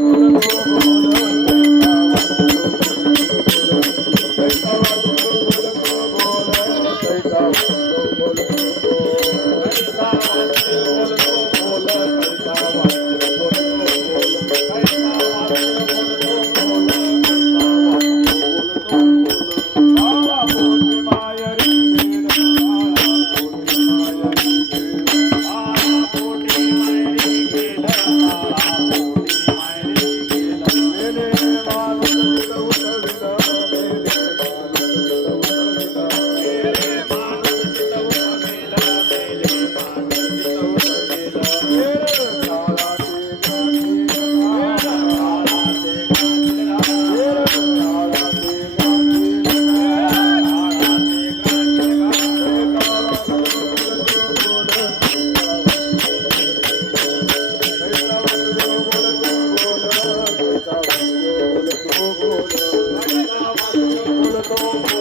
Thank mm -hmm. you. Thank oh. you.